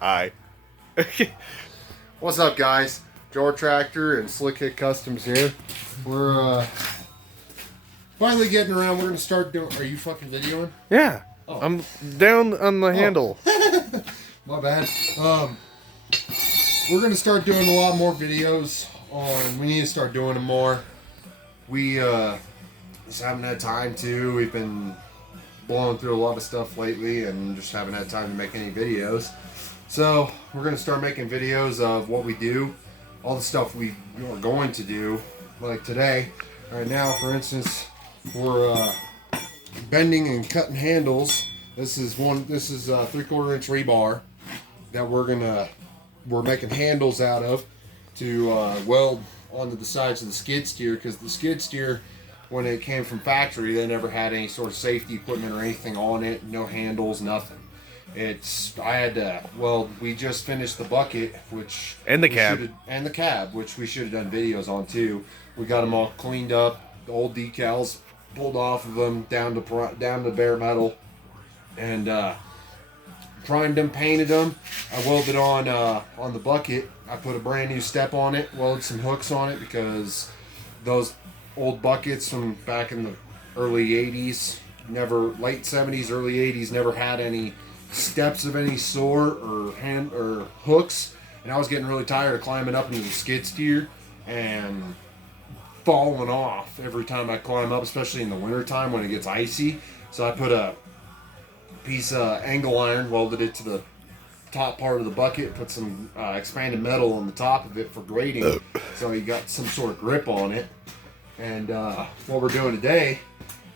Hi. What's up, guys? Joretractor and Slick Hit Customs here. We're finally getting around. We're gonna start doing. Are you fucking videoing? Yeah. Oh. I'm down on the handle. My bad. We're gonna start doing a lot more videos on. We need to start doing them more. We just haven't had time to. We've been blowing through a lot of stuff lately and just haven't had time to make any videos. So we're gonna start making videos of what we do, all the stuff we are going to do. Like today, right now, for instance, we're bending and cutting handles. This is 3/4 inch rebar that we're making handles out of to weld onto the sides of the skid steer, because the skid steer, when it came from factory, they never had any sort of safety equipment or anything on it, no handles, nothing. We just finished the bucket, and the cab, which we should have done videos on too. We got them all cleaned up, the old decals pulled off of them down to bare metal, and primed them, painted them. I welded on the bucket. I put a brand new step on it, welded some hooks on it, because those old buckets from back in the early 80s, late 70s, early 80s, never had any steps of any sort or hooks, and I was getting really tired of climbing up into the skid steer and falling off every time I climb up, especially in the winter time when it gets icy. So I put a piece of angle iron, welded it to the top part of the bucket, put some expanded metal on the top of it for grading, so you got some sort of grip on it. And what we're doing today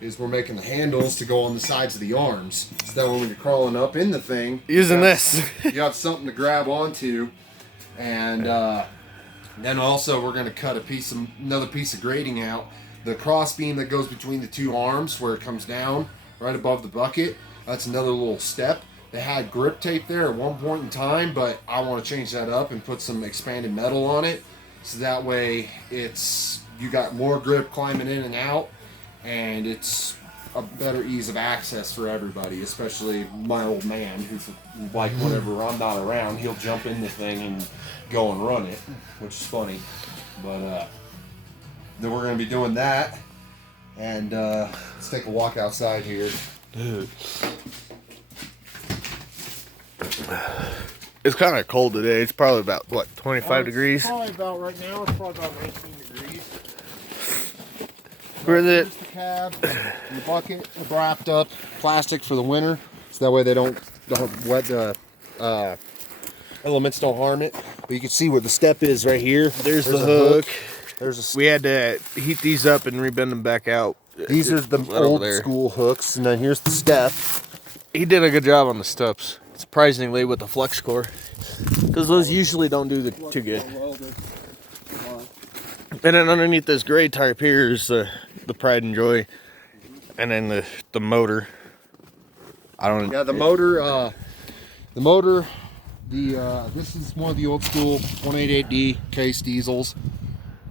is we're making the handles to go on the sides of the arms, so that when you're crawling up in the thing, using this, you have something to grab onto. And then also we're going to cut another piece of grating out, the cross beam that goes between the two arms where it comes down right above the bucket. That's another little step. They had grip tape there at one point in time, but I want to change that up and put some expanded metal on it, so that way you got more grip climbing in and out, and it's a better ease of access for everybody, especially my old man, who's like, whenever I'm not around, he'll jump in the thing and go and run it, which is funny. But then we're going to be doing that, and let's take a walk outside here. Dude. It's kind of cold today. It's probably about, what, 25 degrees? Probably about right now, it's probably about 19 degrees. Where's it? Here's the cab and the bucket wrapped up plastic for the winter, so that way they don't wet the elements, don't harm it. But you can see where the step is right here. There's the hook. We had to heat these up and rebend them back out. These are the old school hooks, and then here's the step. He did a good job on the steps, surprisingly, with the flex core, because those usually don't do too good. And then underneath this gray type here is the Pride and Joy, and then the motor. The motor. This is one of the old school 188D case diesels.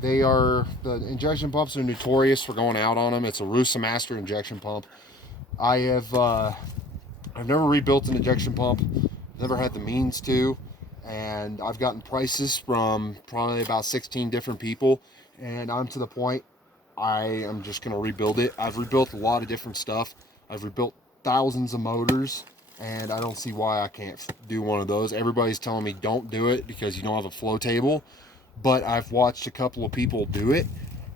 The injection pumps are notorious for going out on them. It's a Rusa Master injection pump. I've never rebuilt an injection pump, never had the means to, and I've gotten prices from probably about 16 different people, and I'm to the point I am just going to rebuild it. I've rebuilt a lot of different stuff. I've rebuilt thousands of motors, and I don't see why I can't do one of those. Everybody's telling me don't do it because you don't have a flow table, but I've watched a couple of people do it,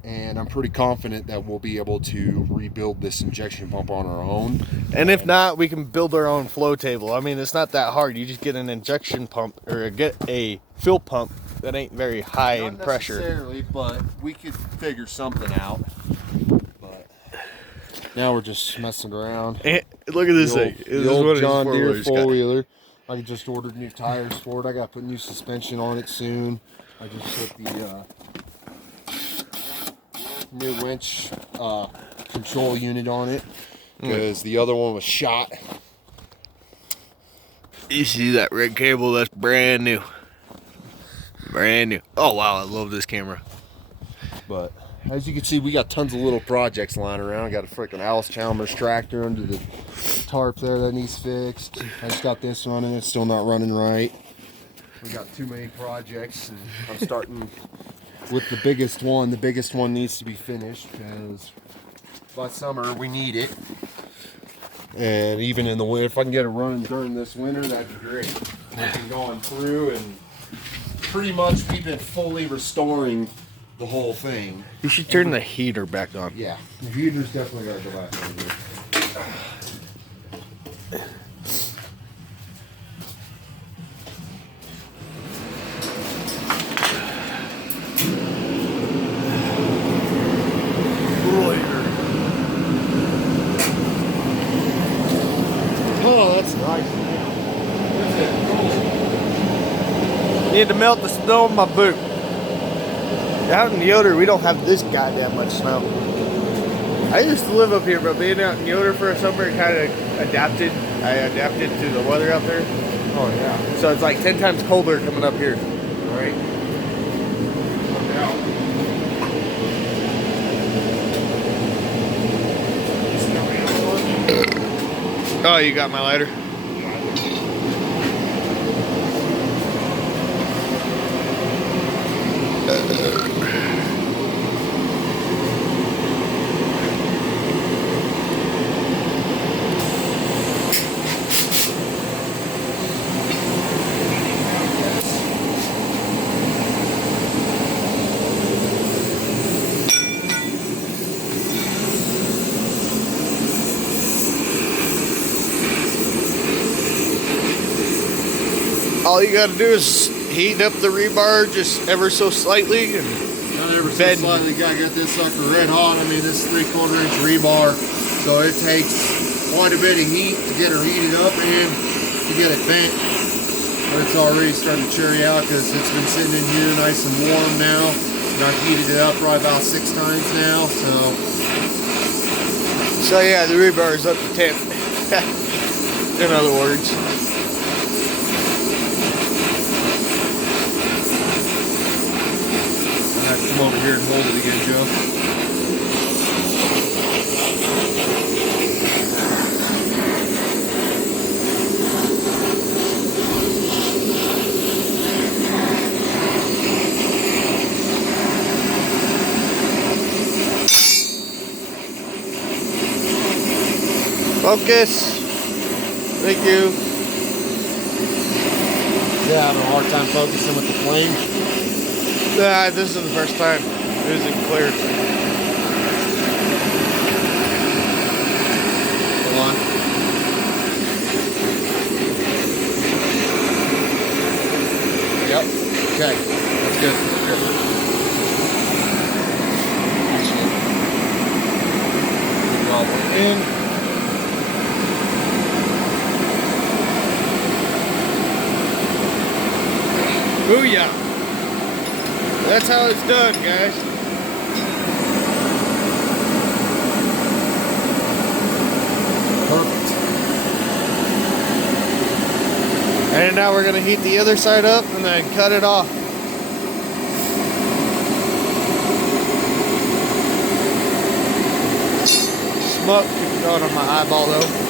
and I'm pretty confident that we'll be able to rebuild this injection pump on our own. And if not, we can build our own flow table. I mean, it's not that hard. You just get an injection pump, or get a fill pump that ain't very high in pressure. Not necessarily, but we could figure something out. But now we're just messing around. And look at this thing. The old John Deere four-wheeler. I just ordered new tires for it. I got to put new suspension on it soon. I just put the new winch control unit on it, because the other one was shot. You see that red cable? That's brand new. Brand new. Oh wow, I love this camera. But as you can see, we got tons of little projects lying around. Got a freaking Alice Chalmers tractor under the tarp there that needs fixed. I just got this running. It's still not running right. We got too many projects, and I'm starting with the biggest one. The biggest one needs to be finished because by summer we need it. And even in the winter, if I can get it running during this winter, that'd be great. I've been going through, and pretty much we've been fully restoring the whole thing. You should turn the heater back on. Yeah, the heater's definitely got to go back on here. Oh, that's nice. Need to melt the snow in my boot. Out in Yoder, we don't have this goddamn much snow. I used to live up here, but being out in Yoder for a summer kind of adapted. I adapted to the weather out there. Oh, yeah. So it's like 10 times colder coming up here. Right? No doubt. Oh, you got my lighter? All you got to do is heat up the rebar just ever so slightly, and Not ever so slightly. Gotta get this sucker red hot. I mean, this is 3/4 inch rebar, so it takes quite a bit of heat to get her heated up and to get it bent. But it's already starting to cherry out because it's been sitting in here nice and warm now. And I've heated it up probably about 6 times now. so yeah, the rebar is up to 10. In other words. I have to come over here and hold it again, Joe. Focus. Thank you. Yeah, having a hard time focusing with the flame. Nah, this is the first time. It isn't clear. Hold on. Yep. Okay. That's good. That's good. Good job. In. Booyah. That's how it's done, guys. Perfect. And now we're going to heat the other side up and then cut it off. Smoke keeps going on my eyeball though.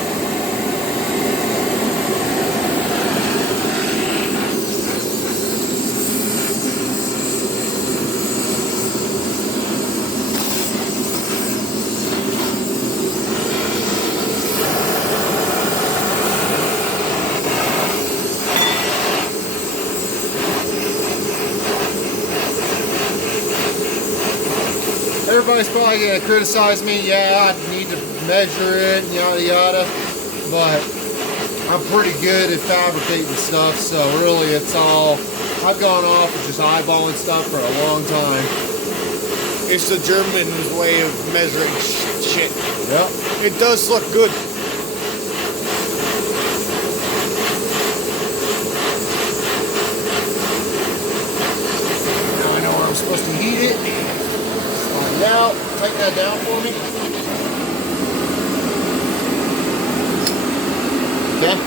Everybody's probably going to criticize me. Yeah, I need to measure it, yada yada. But I'm pretty good at fabricating stuff, so really it's all, I've gone off of just eyeballing stuff for a long time. It's the German's way of measuring shit. Yep. It does look good. Now I know where I'm supposed to heat it. Slide it out. Take that down for me. Okay.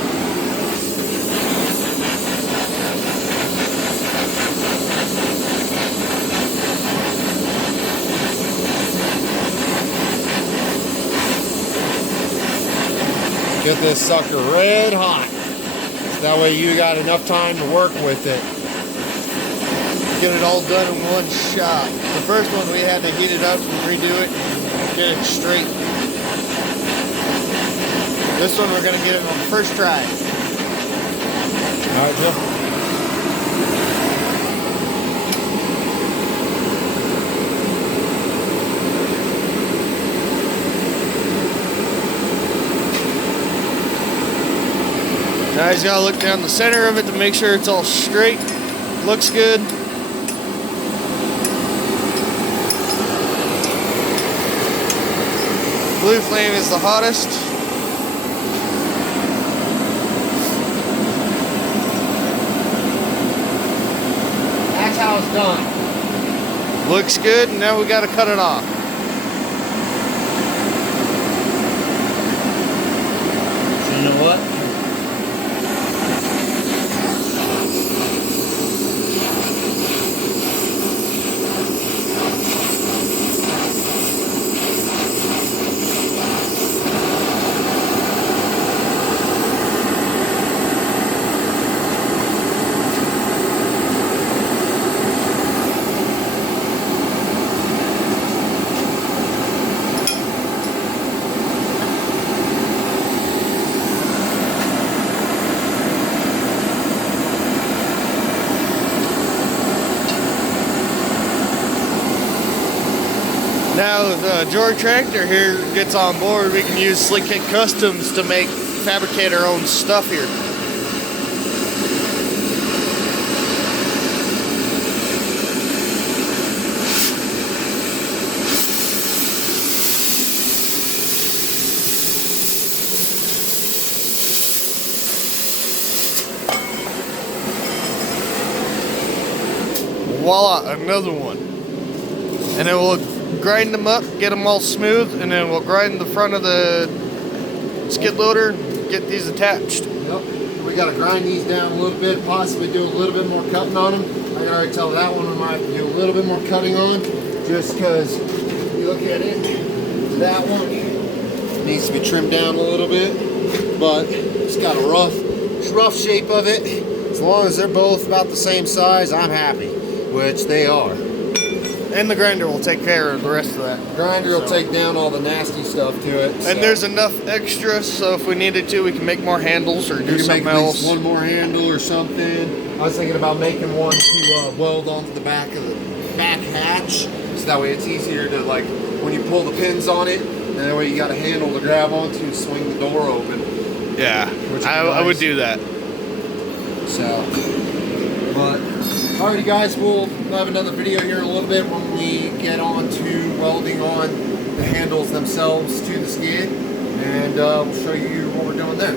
get this sucker red hot. So that way you got enough time to work with it. Get it all done in one shot. The first one we had to heat it up and redo it and get it straight. This one we're gonna get it on the first try. All right, Jeff. Now he's gotta look down the center of it to make sure it's all straight. Looks good. Blue flame is the hottest. That's how it's done. Looks good, and now we gotta cut it off. So you know what? Now the Joretractor here gets on board, we can use Slick Hit Customs to fabricate our own stuff here. Voila, another one. And then we'll grind them up, get them all smooth, and then we'll grind the front of the skid loader, get these attached. Yep. We got to grind these down a little bit, possibly do a little bit more cutting on them. I can already tell that one we might have to do a little bit more cutting on, just because you look at it, that one needs to be trimmed down a little bit, but it's got a rough shape of it. As long as they're both about the same size, I'm happy, which they are. And the grinder will take care of the rest of that. Grinder will take down all the nasty stuff to it. And there's enough extra, so if we needed to, we can make more handles or do something else. One more handle or something. I was thinking about making one to weld onto the back of the back hatch, so that way it's easier to, like, when you pull the pins on it, and that way you got a handle to grab onto and swing the door open. Yeah, I would do that. So, but alrighty guys, we'll have another video here in a little bit when we get on to welding on the handles themselves to the skid, and we'll show you what we're doing then.